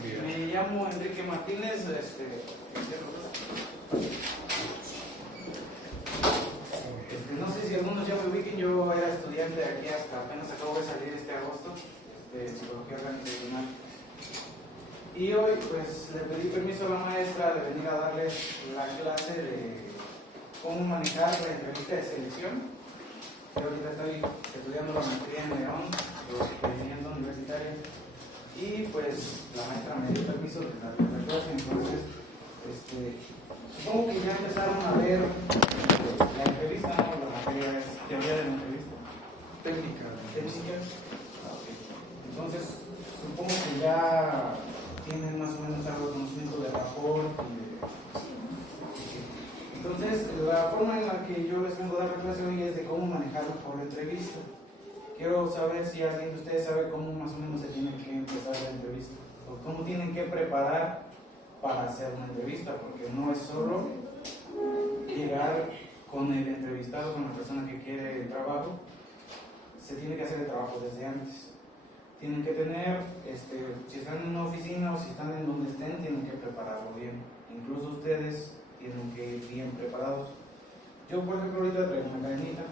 Bien. Me llamo Enrique Martínez. No sé si algunos ya me ubiquen, yo era estudiante aquí hasta apenas acabo de salir este agosto de Psicología Organizacional. Y hoy pues le pedí permiso a la maestra de venir a darles la clase de cómo manejar la entrevista de selección. Yo ahorita estoy estudiando la maestría en León, de enseñanza universitaria, y pues la maestra me dio permiso de darles la clase. Entonces, supongo que ya empezaron a ver la entrevista, ¿no? La materia es teoría de la entrevista. Técnica. Entonces, supongo que ya tienen más o menos algo de conocimiento de rapport. Entonces, la forma en la que yo les vengo a dar la clase hoy es de cómo manejarlo por la entrevista. Quiero saber si alguien de ustedes sabe cómo más o menos se tiene que empezar la entrevista, o cómo tienen que preparar para hacer una entrevista, porque no es solo llegar con el entrevistado, con la persona que quiere el trabajo. Se tiene que hacer el trabajo desde antes. Tienen que tener, si están en una oficina o si están en donde estén, tienen que prepararlo bien. Incluso ustedes tienen que ir bien preparados. Yo, por ejemplo, ahorita traigo una cadenita,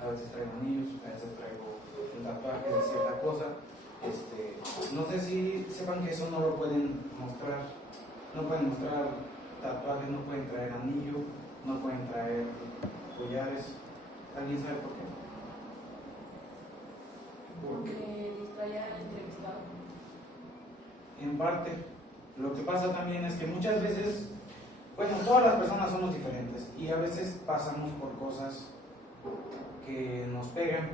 a veces traigo anillos, a veces traigo un tatuaje de cierta cosa. No sé si sepan que eso no lo pueden mostrar. No pueden mostrar tatuajes, no pueden traer anillo, no pueden traer collares. ¿Alguien sabe por qué? Porque distraía al entrevistado. En parte. Lo que pasa también es que muchas veces, bueno, todas las personas somos diferentes y a veces pasamos por cosas que nos pegan.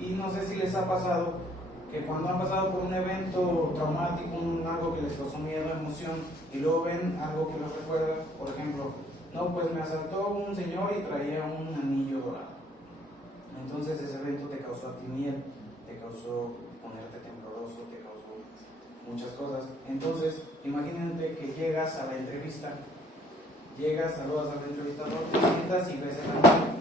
Y no sé si les ha pasado que cuando han pasado por un evento traumático, algo que les causó miedo, emoción, y luego ven algo que los recuerda, por ejemplo, no, pues me asaltó un señor y traía un anillo dorado. Entonces ese evento te causó a ti miedo, te causó ponerte tembloroso, te causó muchas cosas. Entonces, imagínate que llegas a la entrevista, saludas al entrevistador, te sientas y ves el anillo,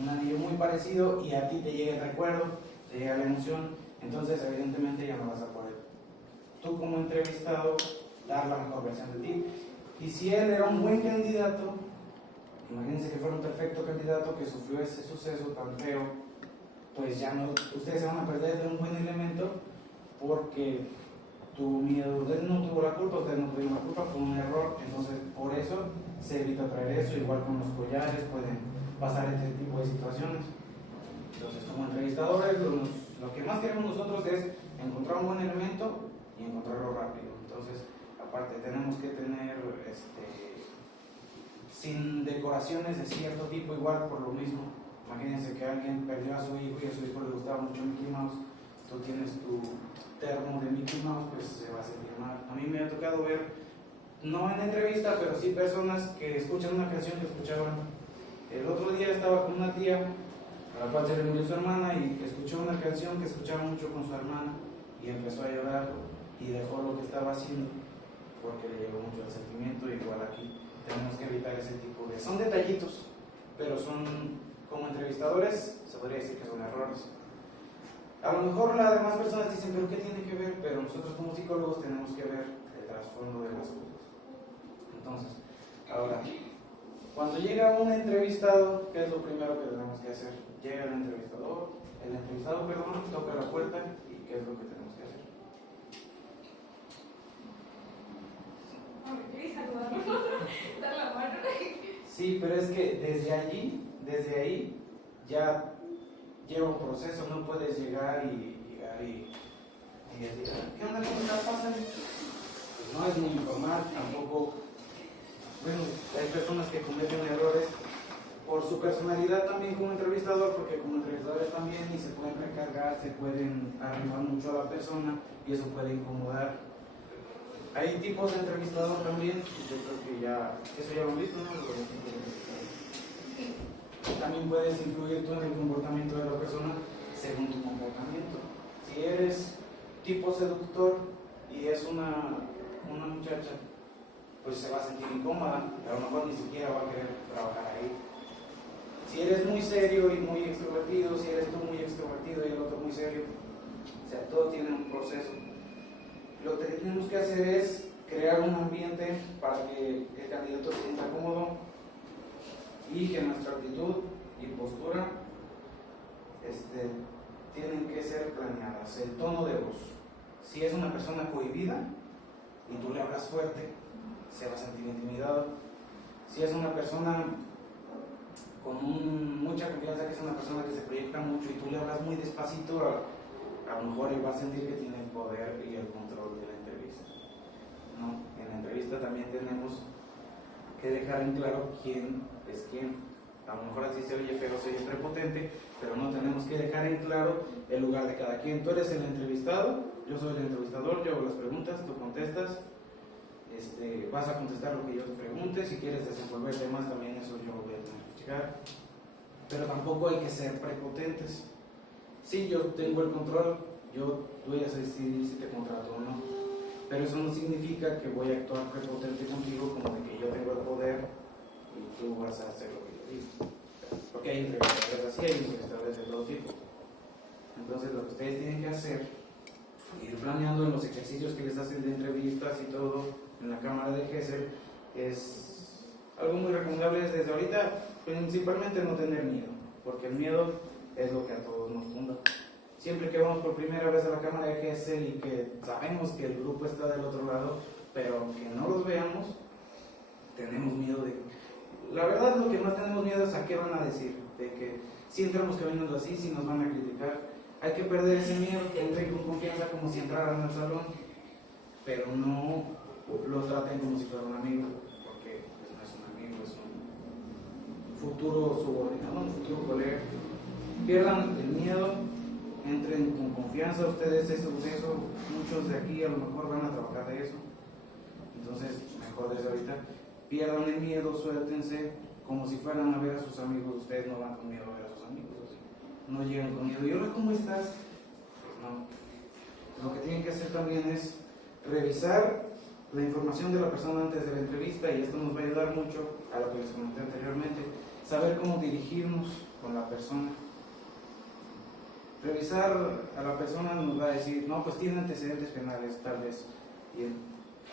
un anillo muy parecido, y a ti te llega el recuerdo, te llega la emoción. Entonces, evidentemente ya no vas a poder tú como entrevistado dar la mejor versión de ti. Y si él era un buen candidato, imagínense que fuera un perfecto candidato que sufrió ese suceso tan feo, pues ya no, ustedes se van a perder de un buen elemento porque tu miedo, usted no tuvo la culpa, usted no tuvieron la culpa, fue un error. Entonces por eso se evita traer eso. Igual con los collares pueden pasar este tipo de situaciones. Entonces como entrevistadores lo que más queremos nosotros es encontrar un buen elemento y encontrarlo rápido. Entonces aparte tenemos que tener sin decoraciones de cierto tipo, igual por lo mismo. Imagínense que alguien perdió a su hijo y a su hijo le gustaba mucho Mickey Mouse. Tú tienes tu termo de Mickey Mouse, pues se va a sentir mal. A mí me ha tocado ver, no en entrevista, pero sí personas que escuchan una canción que escuchaban. El otro día estaba con una tía a la cual se le murió su hermana y escuchó una canción que escuchaba mucho con su hermana y empezó a llorar y dejó lo que estaba haciendo porque le llegó mucho el sentimiento. Igual aquí tenemos que evitar ese tipo de... Son detallitos, pero son, como entrevistadores, se podría decir que son errores. A lo mejor las demás personas dicen, pero ¿qué tiene que ver? Pero nosotros como psicólogos tenemos que ver el trasfondo de las cosas. Entonces, ahora, cuando llega un entrevistado, ¿qué es lo primero que tenemos que hacer? Llega el entrevistado, toca la puerta y ¿qué es lo que tenemos que hacer? Dar la mano. Sí, pero es que desde ahí, ya lleva un proceso. No puedes llegar y decir, ¿qué onda? ¿Cómo está pasando? Pues no es muy informal, tampoco. Bueno, hay personas que cometen errores por su personalidad también como entrevistador, porque como entrevistadores también y se pueden recargar, se pueden arribar mucho a la persona y eso puede incomodar. Hay tipos de entrevistador también, yo creo que eso ya lo han visto, ¿no? También puedes influir tú en el comportamiento de la persona según tu comportamiento. Si eres tipo seductor y es una muchacha, pues se va a sentir incómoda, a lo mejor ni siquiera va a querer trabajar ahí. Si eres muy serio y muy extrovertido, si eres tú muy extrovertido y el otro muy serio, o sea, todo tiene un proceso. lo que tenemos que hacer es crear un ambiente para que el candidato se sienta cómodo y que nuestra actitud y postura tienen que ser planeadas. El tono de voz. Si es una persona cohibida y tú le hablas fuerte, se va a sentir intimidado. Si es una persona con mucha confianza, que es una persona que se proyecta mucho y tú le hablas muy despacito, a lo mejor él va a sentir que tiene el poder y el control de la entrevista. No, en la entrevista también tenemos que dejar en claro quién es quién. A lo mejor así se oye feo, se oye prepotente, pero no tenemos que dejar en claro el lugar de cada quien. Tú eres el entrevistado, yo soy el entrevistador, yo hago las preguntas, tú contestas, vas a contestar lo que yo te pregunte. Si quieres desenvolver temas, también eso yo voy a tener que checar. Pero tampoco hay que ser prepotentes. Sí, yo tengo el control, yo voy a decidir si te contrato o no. Pero eso no significa que voy a actuar prepotente contigo, como de que yo tengo el poder y tú vas a hacer lo que yo digo. Porque hay entrevistadores así, hay entrevistadores de todo tipo. Entonces, lo que ustedes tienen que hacer, ir planeando en los ejercicios que les hacen de entrevistas y todo, en la cámara de GESEL, es algo muy recomendable desde ahorita, principalmente no tener miedo, porque el miedo es lo que a todos nos tumba. Siempre que vamos por primera vez a la cámara de GESEL y que sabemos que el grupo está del otro lado, pero aunque no los veamos, tenemos miedo de... La verdad, lo que más tenemos miedo es a qué van a decir, de que si entramos caminando así, si nos van a criticar. Hay que perder ese miedo, que entren con confianza como si entraran al salón, pero no lo traten como si fuera un amigo, porque pues, no es un amigo, es un futuro subordinado, un futuro colega. Pierdan el miedo, entren con confianza. Ustedes, eso, muchos de aquí a lo mejor van a trabajar de eso, entonces mejor desde ahorita pierdan el miedo, suéltense como si fueran a ver a sus amigos. Ustedes no van con miedo a ver a sus amigos, no llegan con miedo. ¿Y ahora cómo estás? Pues no. Lo que tienen que hacer también es revisar la información de la persona antes de la entrevista, y esto nos va a ayudar mucho a lo que les comenté anteriormente, saber cómo dirigirnos con la persona. Revisar a la persona nos va a decir, no, pues tiene antecedentes penales, tal vez. Bien,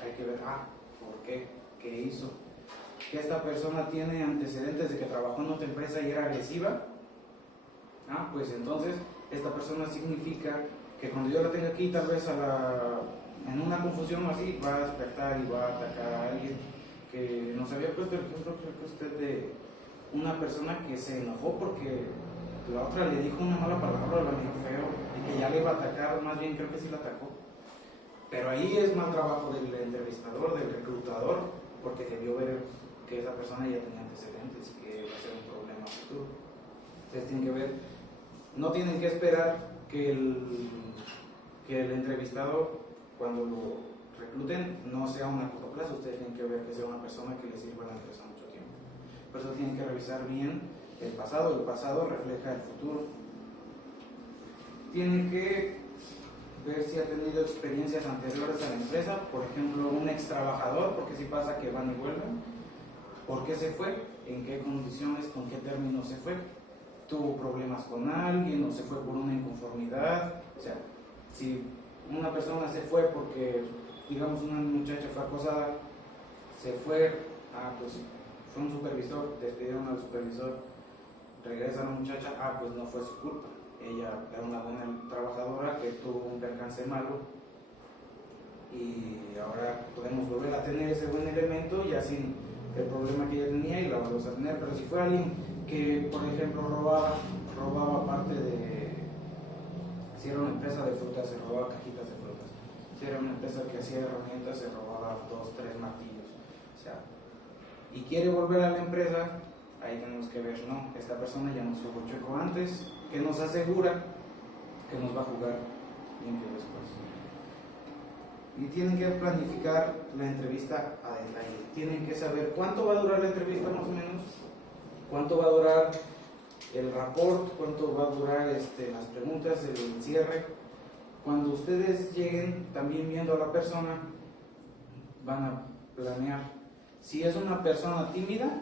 hay que ver, ¿por qué? ¿Qué hizo? Que esta persona tiene antecedentes de que trabajó en otra empresa y era agresiva. Pues entonces, esta persona significa que cuando yo la tenga aquí, tal vez en una confusión o así, va a despertar y va a atacar a alguien. Que nos había puesto el ejemplo, creo que usted, de una persona que se enojó porque la otra le dijo una mala palabra, la miró feo, y que ya le iba a atacar. Más bien creo que sí la atacó, pero ahí es más trabajo del entrevistador, del reclutador, porque debió ver que esa persona ya tenía antecedentes y que iba a ser un problema futuro. Ustedes tienen que ver, no tienen que esperar que el entrevistador, cuando lo recluten, no sea una corto plazo. Ustedes tienen que ver que sea una persona que les sirva a la empresa mucho tiempo. Por eso tienen que revisar bien el pasado refleja el futuro. Tienen que ver si ha tenido experiencias anteriores a la empresa, por ejemplo, un ex trabajador, porque si pasa que van y vuelven. ¿Por qué se fue? ¿En qué condiciones? ¿Con qué términos se fue? ¿Tuvo problemas con alguien o se fue por una inconformidad? O sea, si una persona se fue porque, digamos, una muchacha fue acosada, se fue, pues fue un supervisor, despidieron al supervisor, regresa la muchacha, pues no fue su culpa. Ella era una buena trabajadora que tuvo un percance malo, y ahora podemos volver a tener ese buen elemento ya sin el problema que ella tenía, y la vamos a tener. Pero si fue alguien que, por ejemplo, robaba parte de... Si era una empresa de frutas, se robaba cajitas de frutas. Si era una empresa que hacía herramientas, se robaba 2, 3 martillos. O sea, y quiere volver a la empresa, ahí tenemos que ver, no, esta persona ya nos jugó chueco antes, que nos asegura que nos va a jugar limpio después. Y tienen que planificar la entrevista a detalle. Tienen que saber cuánto va a durar la entrevista más o menos, cuánto va a durar el rapport, cuánto va a durar las preguntas, el cierre. Cuando ustedes lleguen también viendo a la persona, van a planear. Si es una persona tímida,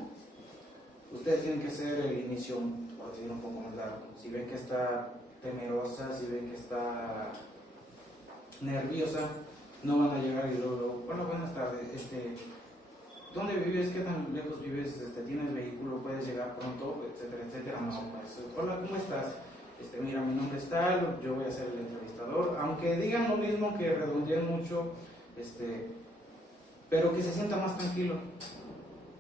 ustedes tienen que hacer el inicio, por decirlo un poco más largo. Si ven que está temerosa, si ven que está nerviosa, No van a llegar y luego, hola, buenas tardes, ¿dónde vives? ¿Qué tan lejos vives? ¿Tienes vehículo? ¿Puedes llegar pronto? Etcétera, etcétera. No, pues, hola, ¿cómo estás? Mira, mi nombre es tal, yo voy a ser el entrevistador. Aunque digan lo mismo, que redondeen mucho, pero que se sienta más tranquilo.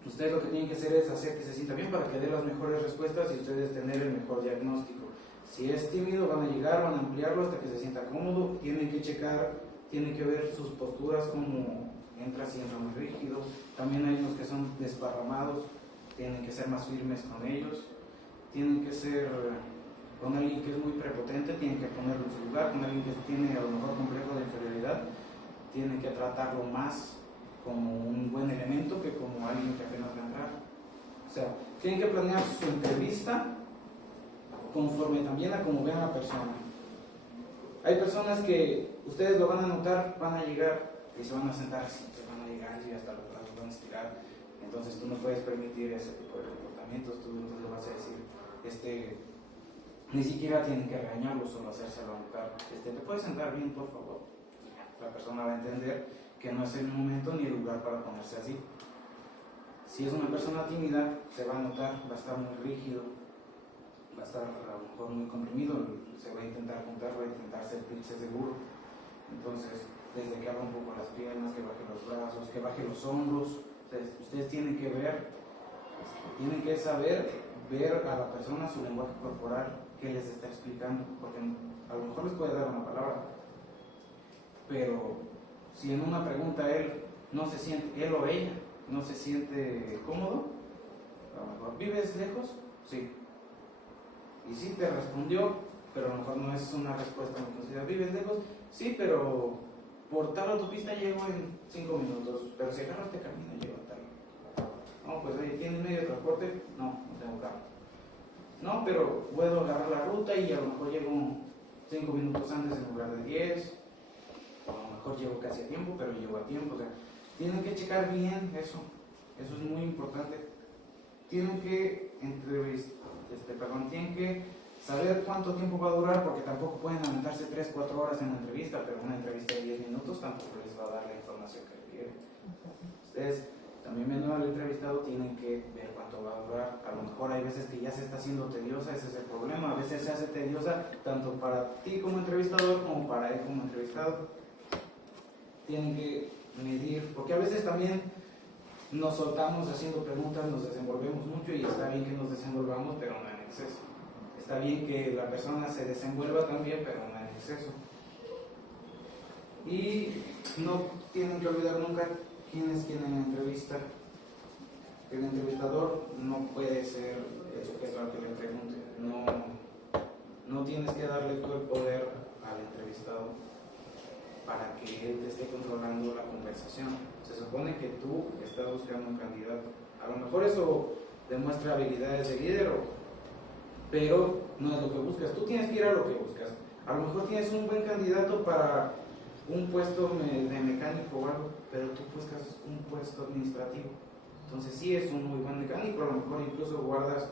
Ustedes lo que tienen que hacer es hacer que se sienta bien para que dé las mejores respuestas y ustedes tener el mejor diagnóstico. Si es tímido, van a llegar, van a ampliarlo hasta que se sienta cómodo. Tienen que checar, tienen que ver sus posturas, cómo entra, si entra muy rígido. También hay unos que son desparramados, tienen que ser más firmes con ellos. Tienen que ser con alguien que es muy prepotente, tienen que ponerlo en su lugar. Con alguien que tiene a lo mejor complejo de inferioridad, tienen que tratarlo más como un buen elemento que como alguien que apenas va a entrar. O sea, tienen que planear su entrevista conforme también a cómo vean a la persona. Hay personas que ustedes lo van a notar, van a llegar y se van a sentar así, se van a llegar y hasta los brazos van a estirar. Entonces tú no puedes permitir ese tipo de comportamientos. Tú no le vas a decir, ni siquiera tienen que regañarlo, solo hacérselo notar. ¿Te puedes sentar bien, por favor? La persona va a entender que no es el momento ni el lugar para ponerse así. Si es una persona tímida, se va a notar, va a estar muy rígido, va a estar a lo mejor muy comprimido, se va a intentar juntar, va a intentar sentirse seguro. Entonces, desde que abra un poco las piernas, que baje los brazos, que baje los hombros, ustedes tienen que ver, tienen que saber ver a la persona su lenguaje corporal, que les está explicando, porque a lo mejor les puede dar una palabra, pero si en una pregunta él no se siente, él o ella no se siente cómodo, a lo mejor, ¿vives lejos? Sí. Y sí te respondió, pero a lo mejor no es una respuesta muy conocida. ¿Vives lejos? Sí, pero por tal autopista llego en 5 minutos, pero si agarro este camino llego a tal. No, pues oye, ¿tienes medio de transporte? No, no tengo carro. No, pero puedo agarrar la ruta y a lo mejor llego 5 minutos antes en lugar de 10. A lo mejor llego casi a tiempo, pero llego a tiempo. O sea, tienen que checar bien eso. Eso es muy importante. Tienen que tienen que saber cuánto tiempo va a durar, porque tampoco pueden aventarse 3-4 horas en la entrevista, pero una entrevista de 10 minutos tampoco les va a dar la información que quieren. Ustedes también viendo al entrevistado tienen que ver cuánto va a durar. A lo mejor hay veces que ya se está haciendo tediosa, ese es el problema. A veces se hace tediosa tanto para ti como entrevistador como para él como entrevistado. Tienen que medir, porque a veces también nos soltamos haciendo preguntas, nos desenvolvemos mucho y está bien que nos desenvolvamos, pero no en exceso. Está bien que la persona se desenvuelva también, pero no en exceso. Y no tienen que olvidar nunca quién es quien en la entrevista. El entrevistador no puede ser el sujeto al que le pregunte. No tienes que darle tú el poder al entrevistado para que él te esté controlando la conversación. Se supone que tú estás buscando un candidato. A lo mejor eso demuestra habilidades de líder, pero no es lo que buscas. Tú tienes que ir a lo que buscas. A lo mejor tienes un buen candidato para un puesto de mecánico o algo, pero tú buscas un puesto administrativo. Entonces sí es un muy buen mecánico, a lo mejor incluso guardas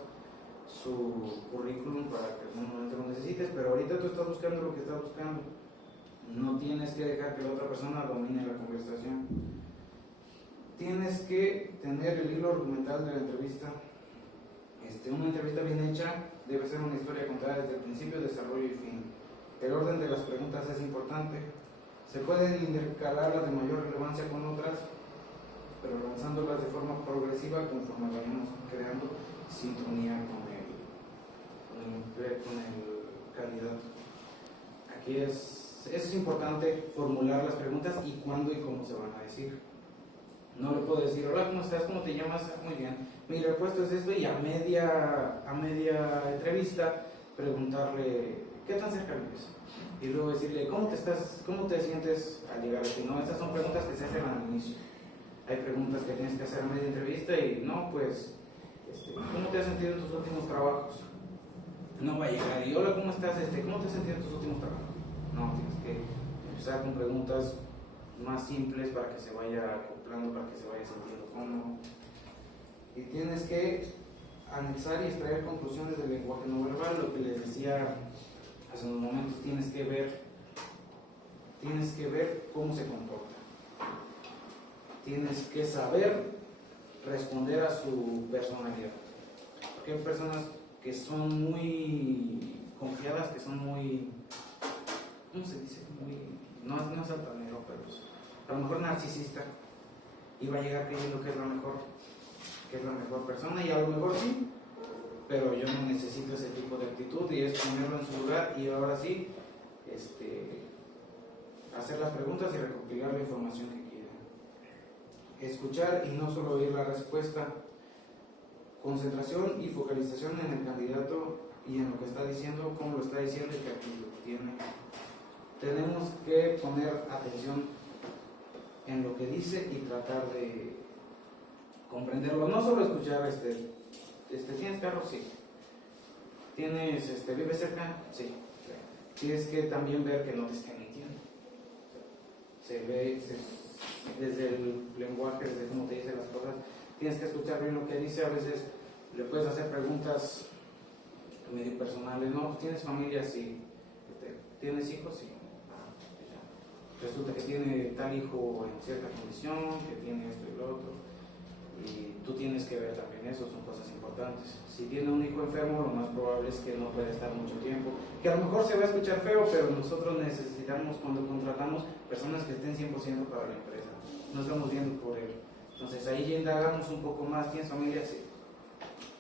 su currículum para que en un momento lo necesites, pero ahorita tú estás buscando lo que estás buscando. No tienes que dejar que la otra persona domine la conversación. Tienes que tener el hilo argumental de la entrevista. Una entrevista bien hecha debe ser una historia contada desde el principio, desarrollo y fin. El orden de las preguntas es importante. Se pueden intercalar las de mayor relevancia con otras, pero lanzándolas de forma progresiva conforme vayamos creando sintonía con el candidato. Aquí es importante formular las preguntas y cuándo y cómo se van a decir. No le puedo decir, hola, ¿cómo estás? ¿Cómo te llamas? Muy bien. Mira, el puesto es esto, y a media entrevista preguntarle, ¿qué tan cerca vives? Y luego decirle, ¿cómo te sientes al llegar aquí? No, estas son preguntas que se hacen al inicio. Hay preguntas que tienes que hacer a media entrevista y no, pues, ¿cómo te has sentido en tus últimos trabajos? No va a llegar y, hola, ¿cómo estás? ¿Cómo te has sentido en tus últimos trabajos? No, tienes que empezar con preguntas más simples para que se vaya acoplando, para que se vaya sintiendo cómodo. Y tienes que anexar y extraer conclusiones del lenguaje no verbal, lo que les decía hace unos momentos. Tienes tienes que ver cómo se comporta. Tienes que saber responder a su personalidad. Porque hay personas que son muy confiadas, que son muy, ¿cómo se dice? No es altanero, pero pues, a lo mejor narcisista, y va a llegar creyendo que es la mejor persona, y a lo mejor sí, pero yo no necesito ese tipo de actitud, y es ponerlo en su lugar, y ahora sí, hacer las preguntas y recopilar la información que quiera. Escuchar y no solo oír la respuesta. Concentración y focalización en el candidato y en lo que está diciendo, cómo lo está diciendo y qué actitud tiene. Tenemos que poner atención en lo que dice y tratar de comprenderlo. No solo escuchar, ¿tienes carro? Sí. ¿Vives cerca? Sí. Tienes que también ver que no te estén mintiendo. Se ve desde el lenguaje, desde cómo te dice las cosas. Tienes que escuchar bien lo que dice. A veces le puedes hacer preguntas medio personales. ¿No? ¿Tienes familia? Sí. ¿Tienes hijos? Sí. Resulta que tiene tal hijo en cierta condición, que tiene esto y lo otro, y tú tienes que ver también eso, son cosas importantes. Si tiene un hijo enfermo, lo más probable es que no puede estar mucho tiempo, que a lo mejor se va a escuchar feo, pero nosotros necesitamos, cuando contratamos, personas que estén 100% para la empresa, no estamos viendo por él. Entonces ahí ya indagamos un poco más. ¿Tienes familia? Sí.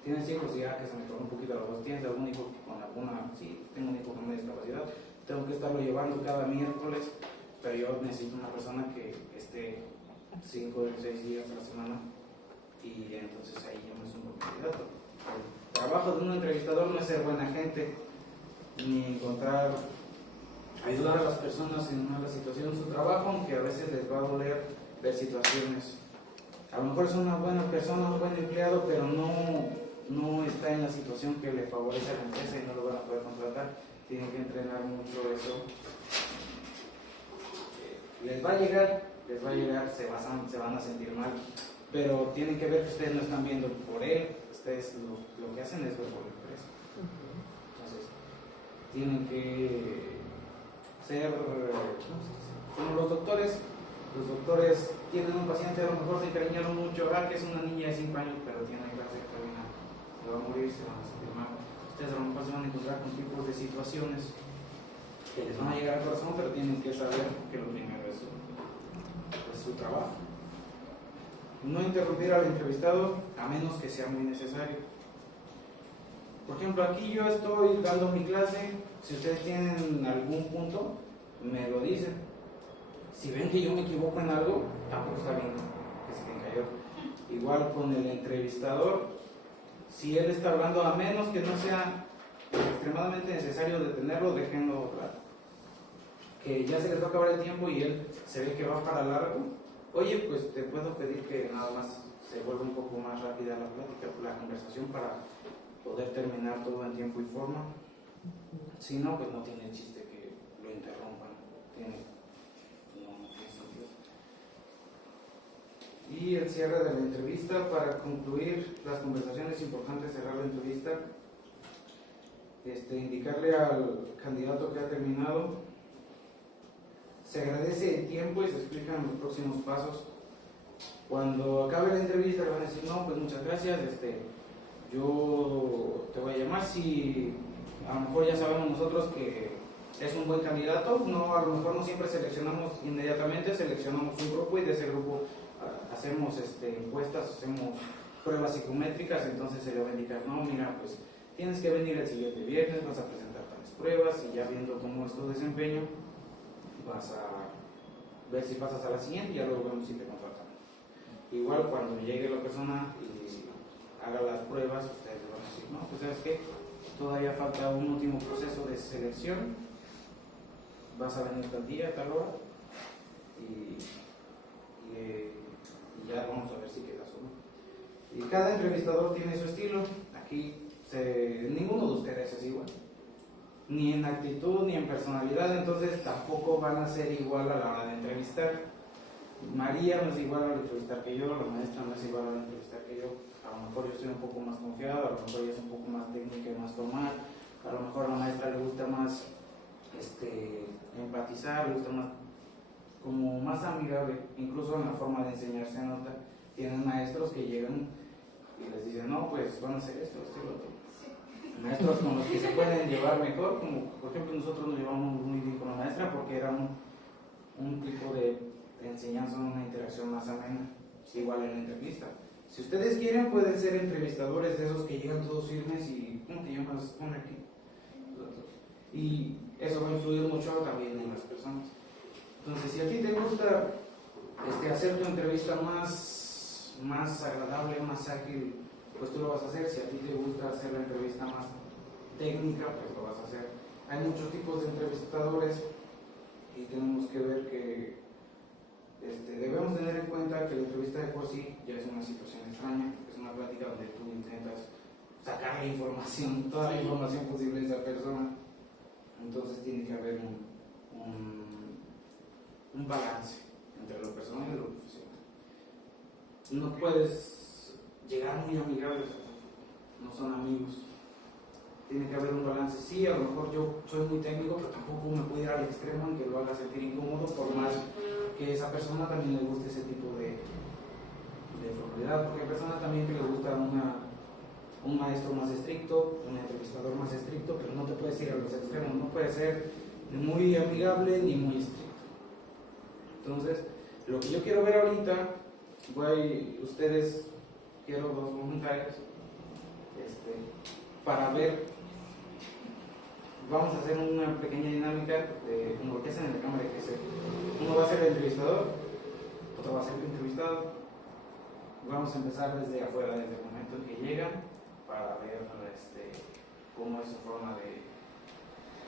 ¿Tienes hijos? Ya que se me tornó un poquito la voz. ¿Tienes algún hijo con alguna? Sí, tengo un hijo con una discapacidad, tengo que estarlo llevando cada miércoles, pero yo necesito una persona que esté 5 o 6 días a la semana, y entonces ahí ya no es un buen candidato. El trabajo de un entrevistador no es ser buena gente, ni ayudar a las personas en una situación. Su trabajo, aunque a veces les va a doler ver situaciones, a lo mejor es una buena persona, un buen empleado, pero no está en la situación que le favorece a la empresa y no lo van a poder contratar. Tienen que entrenar mucho eso. Les va a llegar, se van a sentir mal, pero tienen que ver que ustedes no están viendo por él, ustedes lo que hacen es ver por la empresa. Entonces, tienen que ser, como los doctores. Los doctores tienen un paciente, a lo mejor se encariñaron mucho, que es una niña de 5 años, pero tiene cáncer terminal, se va a morir, se van a sentir mal. Ustedes a lo mejor se van a encontrar con tipos de situaciones que les van a llegar al corazón, pero tienen que saber que lo primero es su trabajo. No interrumpir al entrevistado a menos que sea muy necesario. Por ejemplo, aquí yo estoy dando mi clase. Si ustedes tienen algún punto, me lo dicen. Si ven que yo me equivoco en algo, tampoco está bien que se me cayó. Igual con el entrevistador, si él está hablando, a menos que no sea extremadamente necesario detenerlo, déjenlo hablar. Que ya se les va a acabar el tiempo y él se ve que va para largo, oye, pues te puedo pedir que nada más se vuelva un poco más rápida la plática, la conversación, para poder terminar todo en tiempo y forma. Si no, pues no tiene chiste que lo interrumpan, no tiene sentido. Y el cierre de la entrevista. Para concluir las conversaciones, es importante cerrar la entrevista, indicarle al candidato que ha terminado. Se agradece el tiempo y se explican los próximos pasos. Cuando acabe la entrevista le van a decir, no, pues muchas gracias, yo te voy a llamar. Si a lo mejor ya sabemos nosotros que es un buen candidato, a lo mejor no siempre seleccionamos inmediatamente, seleccionamos un grupo y de ese grupo hacemos encuestas, hacemos pruebas psicométricas. Entonces se le va a indicar, no, mira, pues tienes que venir el siguiente viernes, vas a presentar tales pruebas, y ya viendo cómo es tu desempeño, vas a ver si pasas a la siguiente y ya luego vemos si te contratamos. Igual cuando llegue la persona y haga las pruebas, ustedes le van a decir, no, pues sabes qué, todavía falta un último proceso de selección, vas a venir tal día, tal hora, y ya vamos a ver si quedas o no. Y cada entrevistador tiene su estilo. Aquí ninguno de ustedes es igual, ni en actitud ni en personalidad, entonces tampoco van a ser igual a la hora de entrevistar. María no es igual a la entrevistar que yo, la maestra no es igual a la entrevistar que yo. A lo mejor yo soy un poco más confiado, a lo mejor ella es un poco más técnica y más formal, a lo mejor a la maestra le gusta más empatizar, le gusta más como más amigable, incluso en la forma de enseñar se nota. Tienen maestros que llegan y les dicen, no, pues van a hacer esto, esto y lo otro. Maestros con los que se pueden llevar mejor, como por ejemplo nosotros nos llevamos muy bien con la maestra porque era un tipo de enseñanza, una interacción más amena, igual en la entrevista. Si ustedes quieren pueden ser entrevistadores de esos que llegan todos firmes y ¿cómo te llamas? Pon aquí. Y eso va a influir mucho también en las personas. Entonces, si a ti te gusta hacer tu entrevista más agradable, más ágil, pues tú lo vas a hacer. Si a ti te gusta hacer la entrevista más técnica, pues lo vas a hacer. Hay muchos tipos de entrevistadores y tenemos que ver que debemos tener en cuenta que la entrevista de por sí ya es una situación extraña, es una plática donde tú intentas sacar la información, toda la información posible de esa persona. Entonces tiene que haber un balance entre lo personal y lo profesional. No puedes llegar muy amigables, no son amigos. Tiene que haber un balance. Sí, a lo mejor yo soy muy técnico, pero tampoco me puedo ir al extremo en que lo haga sentir incómodo, por más que a esa persona también le guste ese tipo de formalidad, porque hay personas también que les gusta un maestro más estricto, un entrevistador más estricto, pero no te puedes ir a los extremos, no puede ser ni muy amigable ni muy estricto. Entonces, lo que yo quiero ver ahorita, quiero 2 voluntarios, para ver, vamos a hacer una pequeña dinámica de como lo que hacen en la cámara de crecer. Uno va a ser el entrevistador, otro va a ser el entrevistado. Vamos a empezar desde afuera, desde el momento en que llegan, para ver cómo es su forma de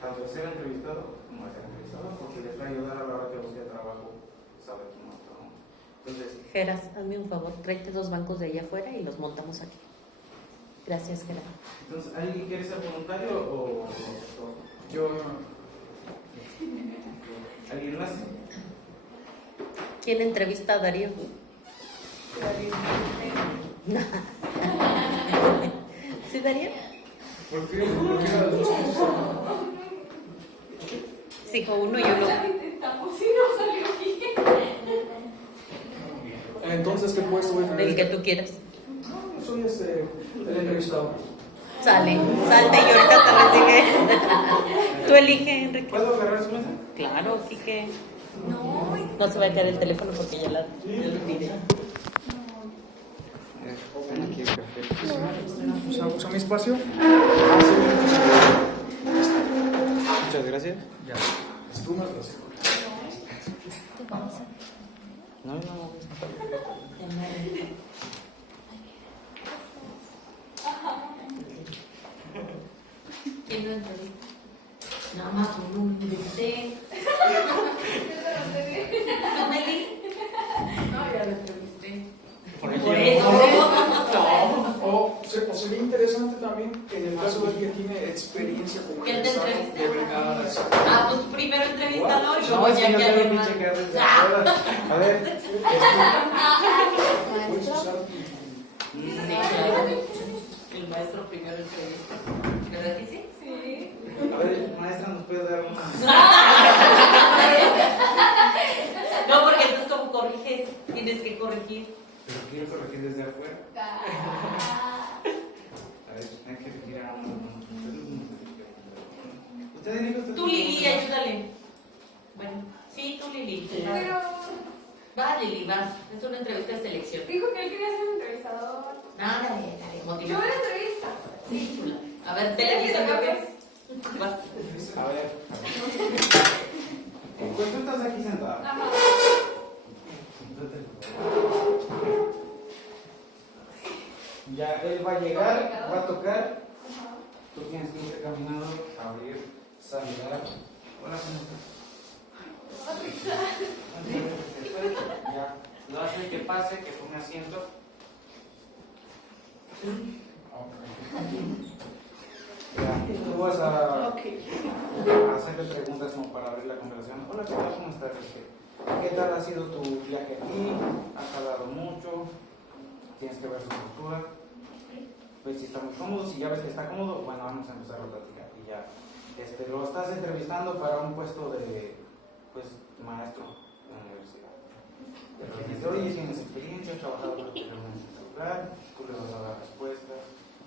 tanto de ser entrevistado como de ser entrevistado, porque les va a ayudar a la hora que busque trabajo, saber quién es todo. Entonces, Geras, hazme un favor, tráete 2 bancos de allá afuera y los montamos aquí. Gracias, Geras. Entonces, ¿alguien quiere ser voluntario o yo? ¿Alguien más? ¿Quién entrevista a Darío? ¿Sí, Darío? ¿Por qué? ¿Por qué las dos cosas? Sí, con uno y uno. Ya lo intentamos y no salió bien. Entonces, ¿qué puesto voy a tener? El que tú quieras. No, soy el entrevistado. Sale, salte y ahorita te recibe. Tú elige, Enrique. ¿Puedo agarrar su mesa? Claro, sí que. No se va a caer el teléfono porque ya lo pide. Aquí, perfecto. ¿Usa mi espacio? Muchas gracias. Ya. Tú me haces. No. ¿Quién lo entrevista? Nada más un hombre. ¿No, Meli? No, ya lo entrevisté. Por eso. O sería interesante también que en el caso de que tiene experiencia como ¿Quién te empresario entrevista? de brigadas. Ah, pues primero entrevistador y No, luego es que ya no que tengo que además. checar desde afuera. A ver. Puedes usar Sí, claro. El maestro primero entrevista. ¿Verdad que sí? Sí. A ver, maestra, ¿nos puede dar una? No, porque entonces como corriges, tienes que corregir. Pero quiero corregir desde afuera. A ver, hay que retirar uno. ¿Usted dijo usted? Tú, Lili, ayúdale. Bueno, sí, tú, Lili. Pero Va, Lili, vas. Es una entrevista de selección. dijo que él quería ser entrevistador. Ah, dale, motiva. Yo era entrevista. Sí, chula. A ver, vele diciendo qué es. Vas. A ver. Pues tú estás aquí sentada. Ajá. Ya él va a llegar, va a tocar. Ajá. Tú tienes que ir caminando, abrir, saludar. Hola, ¿cómo estás? Ya, lo hace que pase, que ponga asiento. Ya, tú vas a hacerle preguntas como para abrir la conversación. Hola, ¿qué tal? ¿Cómo estás? ¿Qué tal ha sido tu viaje aquí? ¿Has hablado mucho? Tienes que ver su postura. Ves si está muy cómodo. Si ya ves que está cómodo, bueno, vamos a empezar a platicar. Y ya, lo estás entrevistando para un puesto de, pues, maestro. la universidad. Oye, tienes experiencia, has trabajado anteriormente en este lugar, tú le vas a dar respuestas,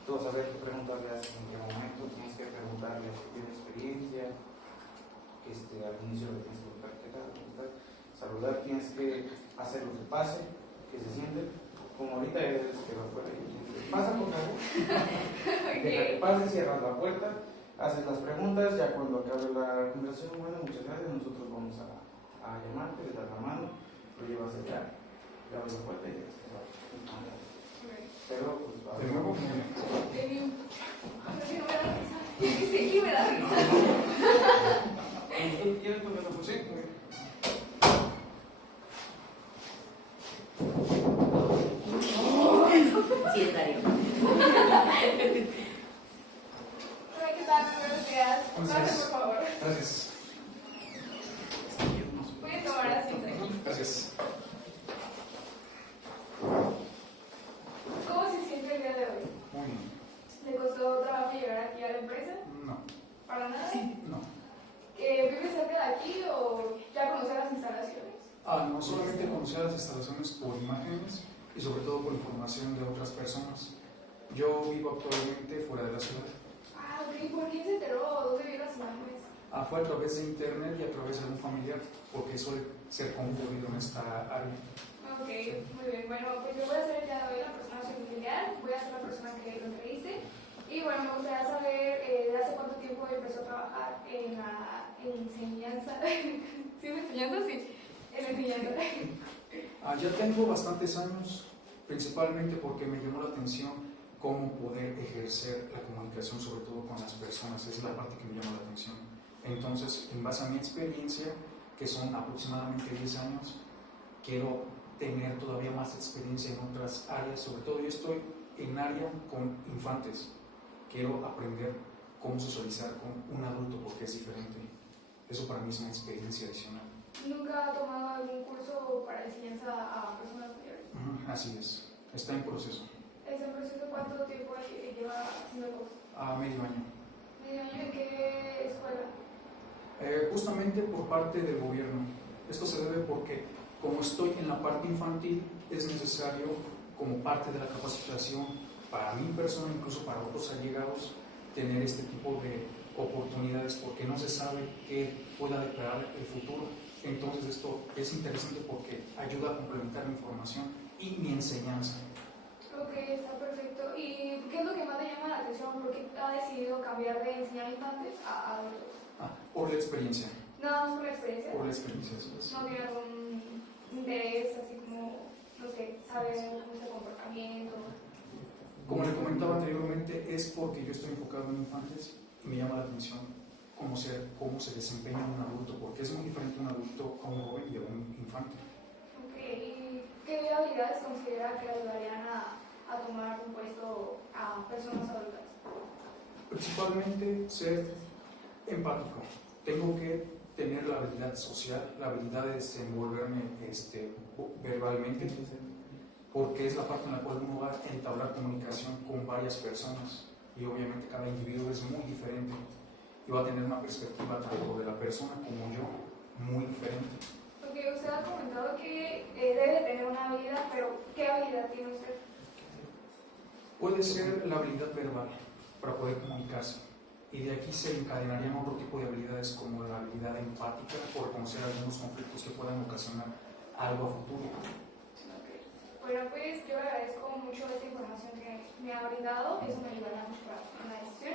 tú vas a ver qué preguntas le haces en qué momento, tienes que preguntarle si tiene experiencia, al inicio le tienes que preguntar qué tal, cómo estás, saludar, tienes que hacer lo que pase, que se siente, como ahorita eres que va fuera y pasa por favor, deja que pase, cierras la puerta, haces las preguntas, ya cuando acabe la conversación, bueno, muchas gracias, nosotros vamos a llamarte, le das la mano, lo llevas allá, le abres la puerta y ya está. Pero pues De nuevo, Sí, me da risa. ¿quieres tocar la música? Sí, estaría. Hola, ¿qué tal? Buenos días. Pase, por favor. Gracias. Pueden tomar asiento aquí. Gracias. ¿Cómo se siente el día de hoy? Muy bien. ¿Le costó trabajo llegar aquí a la empresa? No. ¿Para nada? No. ¿Vive cerca de aquí o ya conoce las instalaciones? No solamente conocer las instalaciones por imágenes y sobre todo por información de otras personas. Yo vivo actualmente fuera de la ciudad. Ok. ¿Por quién se enteró? ¿Dónde vio las imágenes? Fue a través de internet y a través de un familiar, porque suele ser concurrido en esta área. Ok, muy bien. Bueno, pues yo voy a ser el día de hoy la persona familiar, voy a ser la persona que lo entreviste. Y bueno, me gustaría saber de hace cuánto tiempo empezó a trabajar en la enseñanza. ¿Sí es enseñanza? Sí, en la enseñanza. Ya tengo bastantes años, principalmente porque me llamó la atención cómo poder ejercer la comunicación, sobre todo con las personas. Esa es la parte que me llama la atención. Entonces, en base a mi experiencia, que son aproximadamente 10 años, quiero tener todavía más experiencia en otras áreas. Sobre todo yo estoy en área con infantes. Quiero aprender cómo socializar con un adulto porque es diferente. Eso para mí es una experiencia adicional. ¿Nunca ha tomado algún curso para enseñanza a personas mayores? Así es, está en proceso. ¿Ese proceso cuánto tiempo lleva haciendo el curso? Medio año. ¿Medio año? ¿En qué escuela? Justamente por parte del gobierno. Esto se debe porque como estoy en la parte infantil, es necesario como parte de la capacitación para mi persona, incluso para otros allegados, tener este tipo de oportunidades porque no se sabe qué pueda deparar el futuro. Entonces esto es interesante porque ayuda a complementar mi información y mi enseñanza. Ok, está perfecto. ¿Y qué es lo que más le llama la atención? ¿Por qué ha decidido cambiar de enseñar infantes a adultos? Por la experiencia. Nada más por la experiencia. Por la experiencia, eso es. ¿No tiene algún interés, así como, no sé, saber cómo es el comportamiento? Como le comentaba anteriormente, es porque yo estoy enfocado en infantes y me llama la atención cómo se desempeña un adulto, porque es muy diferente un adulto a un joven y a un infante. Ok, ¿y qué habilidades considera que ayudarían a tomar un puesto a personas adultas? Principalmente ser empático. Tengo que tener la habilidad social, la habilidad de desenvolverme verbalmente, porque es la parte en la cual uno va a entablar comunicación con varias personas y obviamente cada individuo es muy diferente y va a tener una perspectiva tanto de la persona como yo muy diferente. Porque usted ha comentado que debe tener una habilidad, pero ¿qué habilidad tiene usted? Puede ser la habilidad verbal para poder comunicarse y de aquí se encadenarían otro tipo de habilidades como la habilidad empática por conocer algunos conflictos que puedan ocasionar algo a futuro. Bueno, pues yo agradezco mucho esta información que me ha brindado, eso me ayudará mucho para tomar una decisión.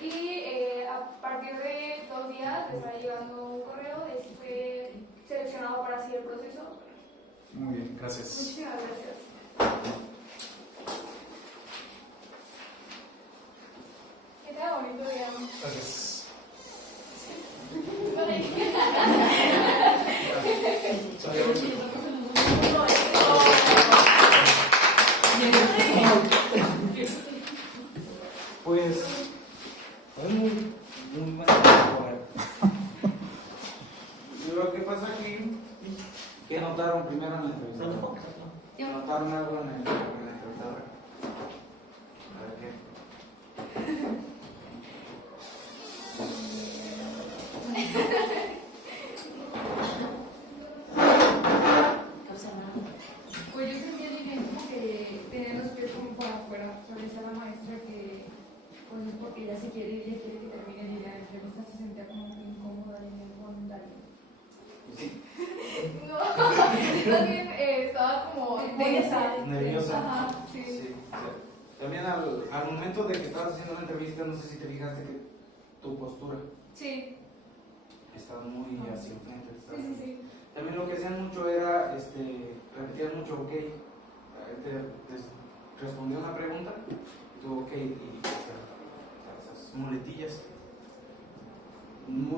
Y a partir de 2 días les estará llegando un correo de si fue seleccionado para seguir el proceso. Muy bien, gracias. Muchísimas gracias. Que tenga bonito día. Gracias. Pues es muy buena. Lo que pasa aquí, que notaron primero en la entrevistadora. Notaron algo en la entrevistadora. A ver qué. Yo también estaba como tensa. Nerviosa. Ajá, sí. Sí. O sea, también al momento de que estabas haciendo la entrevista, no sé si te fijaste que tu postura Sí, estaba muy hacia enfrente. sí, sí. También lo que hacían mucho era, repetían mucho ok. Te respondió una pregunta, y tú ok, y o sea, esas muletillas.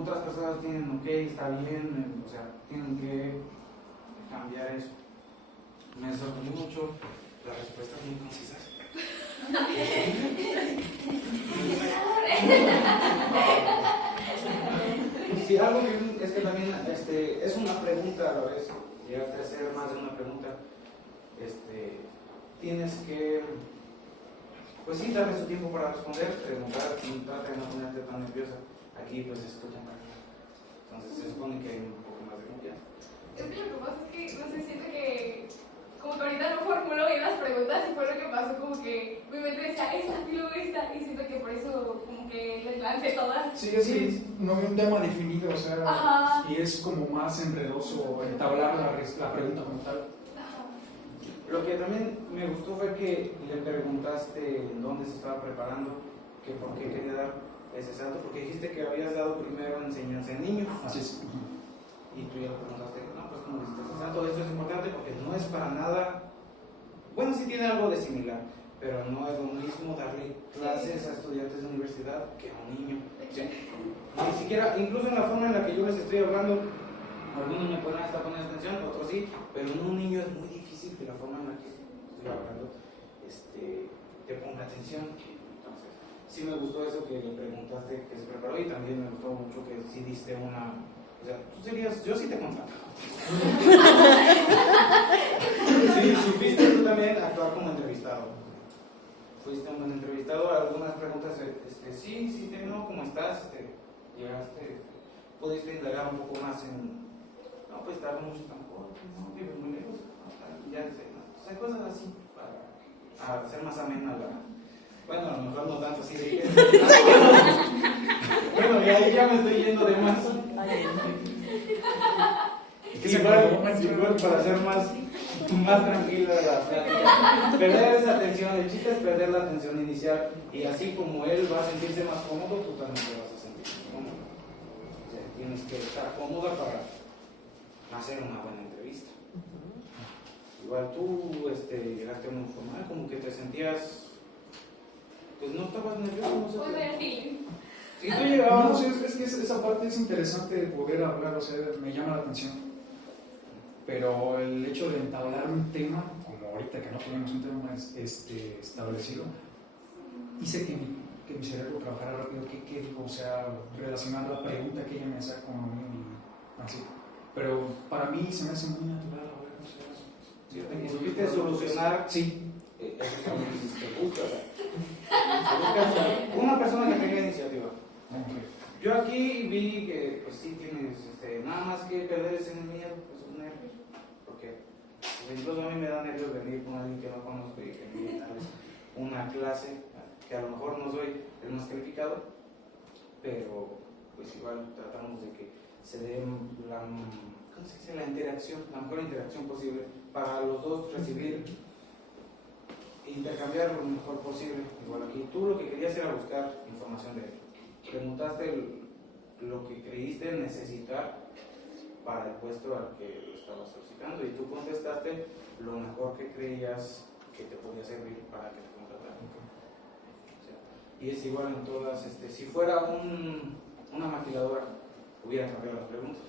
Otras personas tienen ok, está bien, o sea, tienen que cambiar eso. Me sorprendió mucho las respuestas muy concisas. Sí, algo que es que también es una pregunta a la vez, llegaste a hacer más de una pregunta. Tienes que, pues sí, darle su tiempo para responder, preguntar, trata de no ponerte tan nerviosa. Aquí pues escuchan rápido. Entonces se supone que hay un poco más de confianza. Es que lo que pasa es que, no sé, siento que como que ahorita no formulo bien las preguntas y fue lo que pasó, como que mi mente decía esta y luego esta, y siento que por eso como que les lancé todas. Sí, no hay un tema definido, o sea, Ajá. y es como más enredoso entablar la pregunta como tal. Ajá. Lo que también me gustó fue que le preguntaste dónde se estaba preparando, que por qué quería dar ese salto, porque dijiste que habías dado primero enseñanza en niños. Así es. Y tú ya le preguntaste, no, pues cómo diste ese salto. Eso es importante porque no es para nada, bueno, sí tiene algo de similar, pero no es lo mismo darle clases a estudiantes de universidad que a un niño. ¿Sí? Ni siquiera, incluso en la forma en la que yo les estoy hablando, algunos me pueden estar poniendo atención, otros sí, pero en un niño es muy difícil que la forma en la que estoy hablando te ponga atención. Entonces, sí me gustó eso que le preguntaste que se preparó, y también me gustó mucho que sí diste una, o sea, tú serías, yo sí te contrato. Sí, supiste tú también actuar como entrevistado. Fuiste un buen entrevistado. Algunas preguntas, sí, no, ¿cómo estás? Llegaste, pudiste indagar un poco más en, no, pues estar mucho tampoco, no, vive muy lejos, no, ya sé, no, o sea, cosas así, para hacer más amena la, bueno, a lo mejor no tanto así de bueno, y ahí ya me estoy yendo de más. Igual para hacer más tranquila la plática. Perder esa atención, el chiste es perder la atención inicial, y así como él va a sentirse más cómodo, tú también te vas a sentir más cómodo. O sea, tienes que estar cómoda para hacer una buena entrevista. Igual tú llegaste muy formal, como que te sentías, pues no estabas nervioso, no sé. Pues en fin. Si tú llegabas, No, sí, es que esa parte es interesante de poder hablar, o sea, me llama la atención. Pero el hecho de entablar un tema, como ahorita que no tenemos un tema establecido, hice que mi cerebro trabajara rápido. ¿Qué digo? O sea, relacionar la pregunta que ella me hacía con lo mío y así. Pero para mí se me hace muy natural. O sea, y supiste solucionar. Sí. Eso también te gusta. Buscas una persona que tenga iniciativa. Okay. Yo aquí vi que pues sí tienes nada más que perder ese miedo, esos nervios, porque pues, incluso a mí me da nervios venir con alguien que no conozco y que me darles una clase, que a lo mejor no soy el más calificado, pero pues igual tratamos de que se dé la interacción, la mejor interacción posible para los dos, recibir, intercambiar lo mejor posible. Igual aquí tú lo que querías era buscar información de él. Preguntaste lo que creíste necesitar para el puesto al que lo estabas solicitando, y tú contestaste lo mejor que creías que te podía servir para que te contrataran. O sea, y es igual en todas, si fuera una maquiladora, hubieran cambiado las preguntas.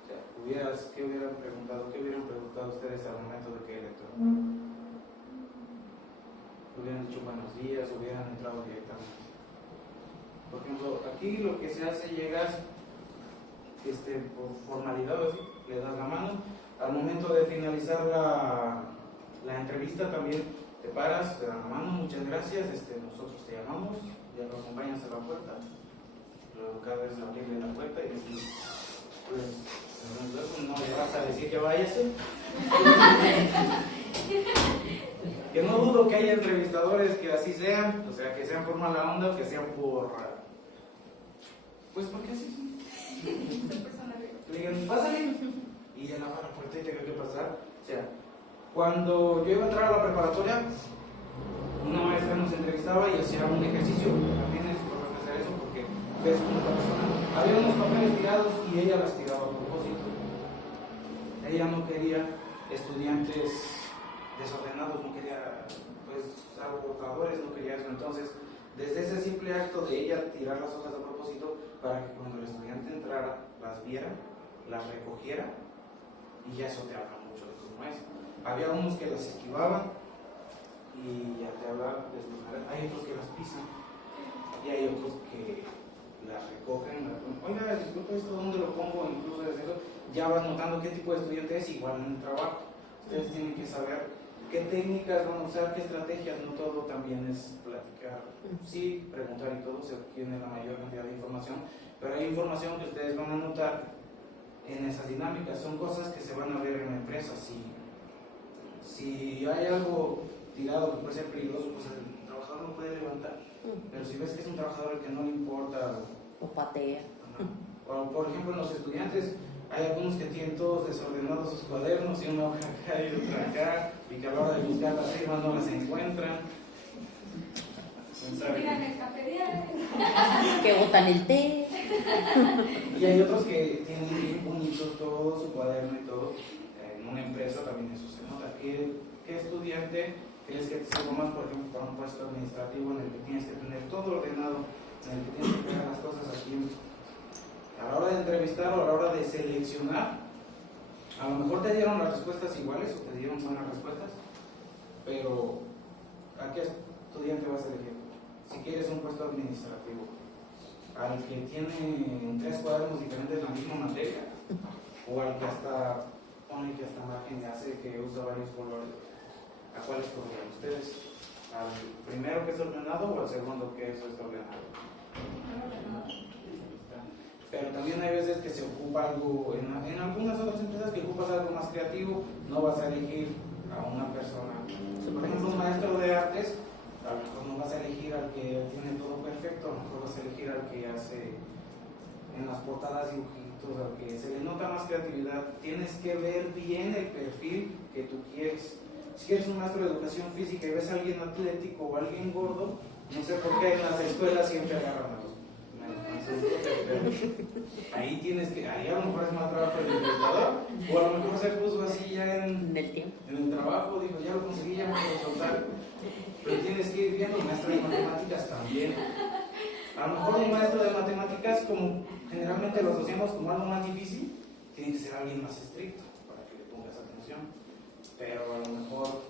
O sea, ¿qué hubieran preguntado ustedes al momento de que él entró? Hubieran dicho buenos días, hubieran entrado directamente. Por ejemplo, aquí lo que se hace, llegas por formalidad, así, le das la mano. Al momento de finalizar la entrevista también te paras, te dan la mano, muchas gracias, nosotros te llamamos, ya lo acompañas a la puerta. Lo educado es abrirle la puerta y decir, pues, no le vas a decir que váyase. Que no dudo que haya entrevistadores que así sean, o sea, que sean por mala onda o que sean pues porque así son. Le digan, pásale, y ya la puerta y tenga que pasar. O sea, cuando yo iba a entrar a la preparatoria, una maestra nos entrevistaba y hacía un ejercicio. También es importante hacer eso porque ves cómo la persona. Había unos papeles tirados y ella las tiraba a propósito. Ella no quería estudiantes desordenados, no quería pues abortadores, no quería eso. Entonces, desde ese simple acto de ella tirar las hojas a propósito, para que cuando el estudiante entrara, las viera, las recogiera, y ya eso te habla mucho de cómo es. Había unos que las esquivaban y ya te habla de sus maneras. Hay otros que las pisan y hay otros que las recogen. Oiga, disculpe esto, ¿dónde lo pongo? Incluso desde eso ya vas notando qué tipo de estudiante es, igual en el trabajo. Ustedes tienen que saber qué técnicas van a usar, qué estrategias. No todo también es platicar, sí, preguntar y todo, se obtiene la mayor cantidad de información, pero hay información que ustedes van a notar en esas dinámicas. Son cosas que se van a ver en la empresa. Si hay algo tirado que puede ser peligroso, pues el trabajador lo puede levantar. Pero si ves que es un trabajador al que no le importa, O patea. o por ejemplo en los estudiantes, hay algunos que tienen todos desordenados sus cuadernos y una hoja acá y otra acá, y que a la hora de buscar las firmas no las encuentran. Miran el café Que botan el té. Y hay otros que tienen bien bonito todo su cuaderno y todo. En una empresa también eso se nota. ¿Qué estudiante crees que te sirva más, por ejemplo, para un puesto administrativo en el que tienes que tener todo ordenado, en el que tienes que pegar las cosas a tiempo? A la hora de entrevistar o a la hora de seleccionar, a lo mejor te dieron las respuestas iguales o te dieron buenas respuestas, pero ¿a qué estudiante vas a elegir? Si quieres un puesto administrativo, al que tiene 3 cuadernos diferentes en la misma materia, o al que hasta pone que hasta margen hace que usa varios colores. ¿A cuál escogerían ustedes? ¿Al primero que es ordenado o al segundo que es desordenado? Pero también hay veces que se ocupa algo, en algunas otras empresas que ocupas algo más creativo, no vas a elegir a una persona. Por ejemplo, un maestro de artes, a lo mejor no vas a elegir al que tiene todo perfecto, a lo mejor vas a elegir al que hace en las portadas dibujitos, al que se le nota más creatividad. Tienes que ver bien el perfil que tú quieres. Si eres un maestro de educación física y ves a alguien atlético o alguien gordo, no sé por qué en las escuelas siempre agarran a los ahí tienes que, ahí a lo mejor es más trabajo del entrevistador, o a lo mejor se puso así ya en el trabajo, dijo, ya lo conseguí, ya me voy a soltar. Pero tienes que ir viendo, maestro de matemáticas también. A lo mejor un maestro de matemáticas, como generalmente lo asociamos como algo más difícil, tiene que ser alguien más estricto para que le pongas atención. Pero a lo mejor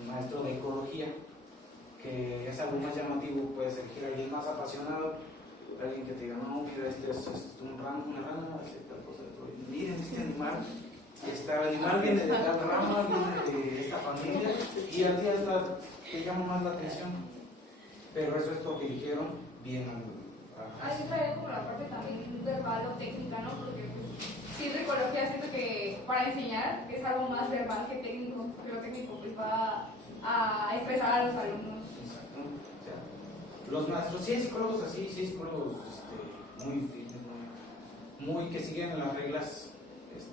un maestro de ecología, que es algo más llamativo, puedes elegir a alguien más apasionado, alguien que te diga, no, mira, este es una rama, tal cosa. Miren, este animal viene de tal rama, viene de esta familia, y a ti hasta te llama más la atención. Pero eso es porque dijeron bien algo. Ahí trae como la parte también verbal o técnica, ¿no? Porque sí, de ecología siento que para enseñar es algo más verbal que técnico, porque lo técnico pues va a expresar a los alumnos. Exacto. O sea, los maestros, sí hay psicólogos así, sí hay psicólogos muy firmes, muy que siguen las reglas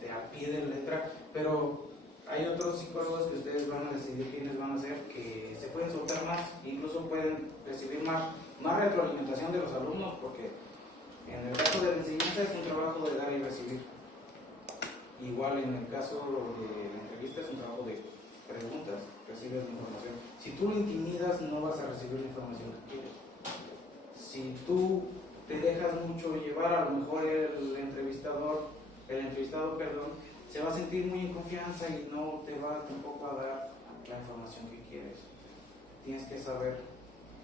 a pie de letra, pero hay otros psicólogos que ustedes van a decidir quiénes van a ser, que se pueden soltar más, incluso pueden recibir más retroalimentación de los alumnos, porque en el caso de la enseñanza es un trabajo de dar y recibir. Igual en el caso de la entrevista es un trabajo de preguntas, recibes la información. Si tú lo intimidas, no vas a recibir la información que quieres. Si tú te dejas mucho llevar, a lo mejor el entrevistado, se va a sentir muy en confianza y no te va tampoco a dar la información que quieres. Tienes que saber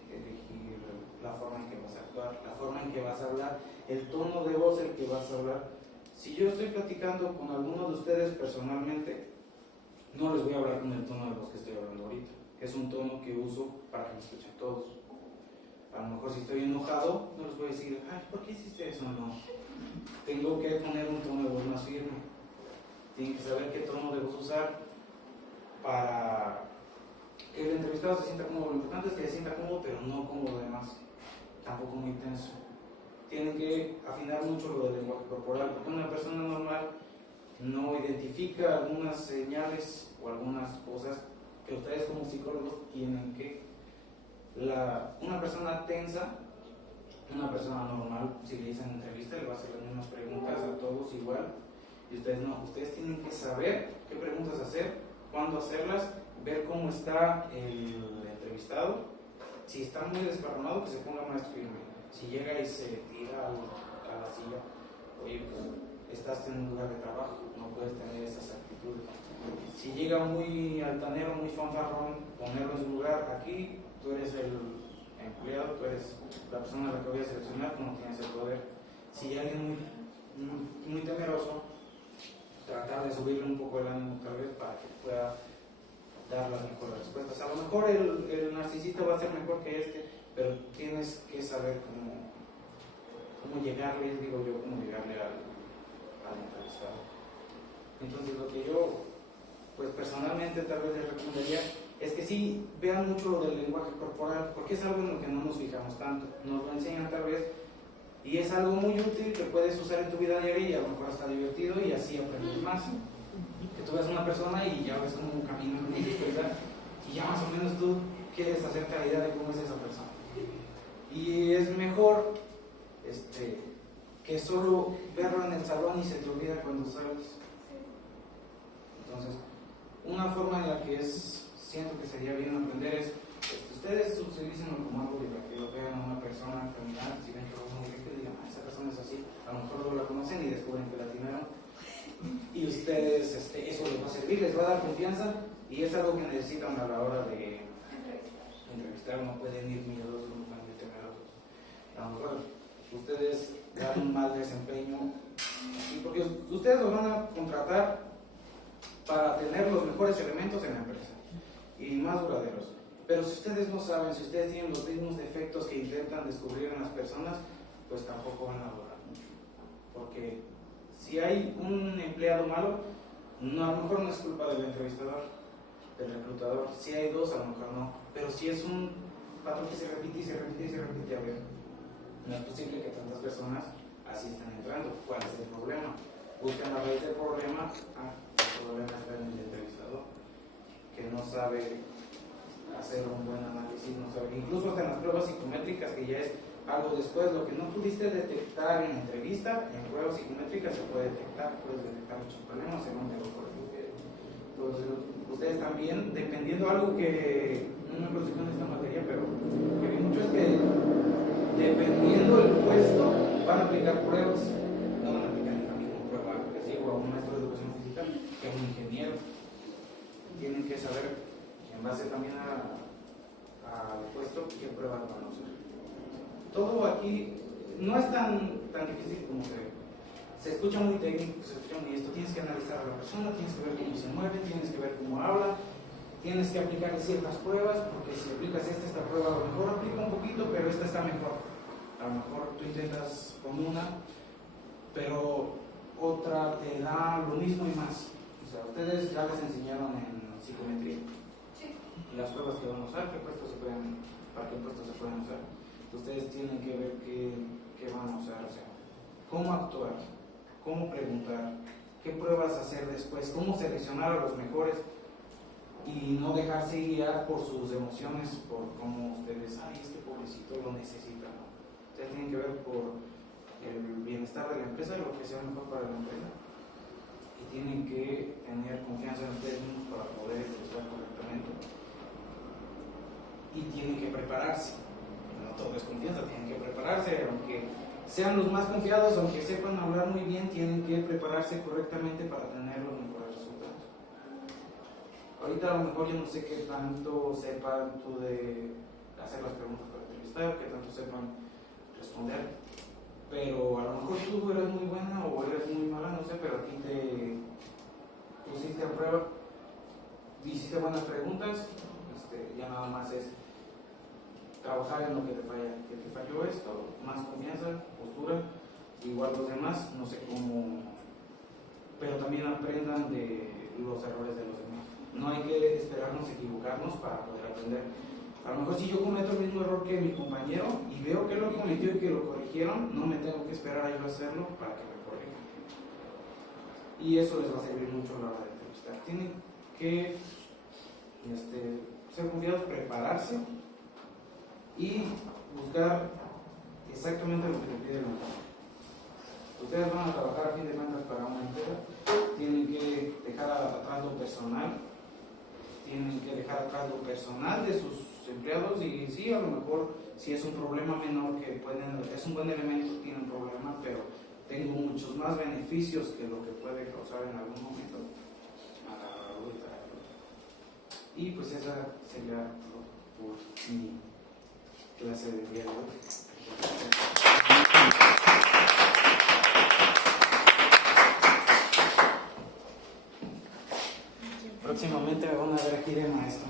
elegir la forma en que vas a actuar, la forma en que vas a hablar, el tono de voz el que vas a hablar. Si yo estoy platicando con alguno de ustedes personalmente, no les voy a hablar con el tono de voz que estoy hablando ahorita. Es un tono que uso para que me escuchen todos. A lo mejor si estoy enojado, no les voy a decir, ay, ¿por qué hiciste eso? No. Tengo que poner un tono de voz más firme. Tienen que saber qué tono de voz usar para que el entrevistado se sienta cómodo. Lo importante es que se sienta cómodo, pero no cómodo además. Tampoco muy tenso. Tienen que afinar mucho lo del lenguaje corporal, porque una persona normal no identifica algunas señales o algunas cosas que ustedes como psicólogos tienen que... una persona tensa, una persona normal, si le dicen entrevista, le va a hacer las mismas preguntas a todos igual, y ustedes no, ustedes tienen que saber qué preguntas hacer, cuándo hacerlas, ver cómo está el entrevistado. Si está muy desparramado, que se ponga más firme. Si llega y se tira a la silla, oye, pues estás en un lugar de trabajo, no puedes tener esas actitudes. Si llega muy altanero, muy fanfarrón, ponerlo en su lugar. Aquí tú eres el empleado, tú eres la persona a la que voy a seleccionar, tú no tienes el poder. Si hay alguien muy temeroso, tratar de subirle un poco el ánimo tal vez para que pueda dar las mejores respuestas. A lo mejor el narcisista va a ser mejor que este, pero tienes que saber cómo llegarle, digo yo, cómo llegarle al entrevistado. Entonces lo que yo, pues personalmente tal vez les recomendaría es que sí vean mucho lo del lenguaje corporal, porque es algo en lo que no nos fijamos tanto. Nos lo enseñan tal vez y es algo muy útil que puedes usar en tu vida diaria y a lo mejor está divertido y así aprendes más. Que tú ves a una persona y ya ves cómo camina, y ya más o menos tú quieres hacerte la idea de cómo es esa persona. Y es mejor que solo verlo en el salón y se te olvida cuando sales. Entonces, una forma en la que siento que sería bien aprender es, ustedes utilicen como algo divertido, vean a una persona caminar, si ven que va muy rico y digan, esa persona es así, a lo mejor no la conocen y descubren que la tienen. Y ustedes, eso les va a servir, les va a dar confianza y es algo que necesitan a la hora de entrevistar. No pueden ir miedosos, no pueden ir temerosos. A lo mejor ustedes dan un mal desempeño, porque ustedes los van a contratar para tener los mejores elementos en la empresa y más duraderos. Pero si ustedes no saben, si ustedes tienen los mismos defectos que intentan descubrir en las personas, pues tampoco van a durar mucho. Porque si hay un empleado malo, a lo mejor no es culpa del entrevistador, del reclutador. Si hay dos, a lo mejor no. Pero si es un patrón que se repite y se repite y se repite, a ver, no es posible que tantas personas así estén entrando. ¿Cuál es el problema? Buscan la raíz del problema. El problema está en el entrevistador, que no sabe hacer un buen análisis, no sabe, incluso hasta en las pruebas psicométricas, que ya es algo después, lo que no pudiste detectar en entrevista, en pruebas psicométricas se puede detectar, puedes detectar muchos problemas en un neurocorrectivo. Entonces, ustedes también, dependiendo algo que no me acuerdo en esta materia, pero que vi mucho es que dependiendo del puesto van a aplicar pruebas, no van a aplicar la misma prueba que sigo a un maestro de educación física que a un ingeniero. Tienen que saber, en base también al puesto, qué pruebas van a usar. Todo aquí no es tan difícil como se ve. Se escucha muy técnico, se escucha muy esto. Tienes que analizar a la persona, tienes que ver cómo se mueve, tienes que ver cómo habla, tienes que aplicar ciertas pruebas, porque si aplicas esta prueba, a lo mejor aplica un poquito, pero esta está mejor. A lo mejor tú intentas con una, pero otra te da lo mismo y más. O sea, ustedes ya les enseñaron en psicometría las pruebas que van a usar, para qué puestos se pueden usar. Ustedes tienen que ver qué van a usar, o sea, cómo actuar, cómo preguntar, qué pruebas hacer después, cómo seleccionar a los mejores y no dejarse guiar por sus emociones, por cómo ustedes, este pobrecito lo necesita, ¿no? Ustedes tienen que ver por el bienestar de la empresa, lo que sea mejor para la empresa, y tienen que tener confianza en ustedes mismos para poder expresar correctamente y tienen que prepararse. No todo es confianza, tienen que prepararse, aunque sean los más confiados, aunque sepan hablar muy bien, tienen que prepararse correctamente para tener los mejores resultados. Ahorita a lo mejor yo no sé qué tanto sepan tú de hacer las preguntas para entrevistar, qué tanto sepan responder, pero a lo mejor tú eres muy buena o eres muy mala, no sé, pero aquí te pusiste a prueba, hiciste buenas preguntas, ya nada más es trabajar en lo que te falla, que te falló esto, más confianza, postura, igual los demás, no sé cómo, pero también aprendan de los errores de los demás. No hay que esperarnos equivocarnos para poder aprender. A lo mejor si yo cometo el mismo error que mi compañero y veo que lo cometió y que lo corrigieron, no me tengo que esperar a yo hacerlo para que me corrijan. y eso les va a servir mucho a la hora de entrevistar. Tienen que ser confiados, prepararse y buscar exactamente lo que le pide la empresa. Ustedes van a trabajar a fin de cuentas para una empresa, tienen que dejar atrás lo personal, tienen que dejar atrás lo personal de sus empleados, y sí, a lo mejor si es un problema menor que es un buen elemento, tienen problema, pero tengo muchos más beneficios que lo que puede causar en algún momento. Y pues esa sería por mi clase de día de hoy. Próximamente me van a ver aquí de maestro.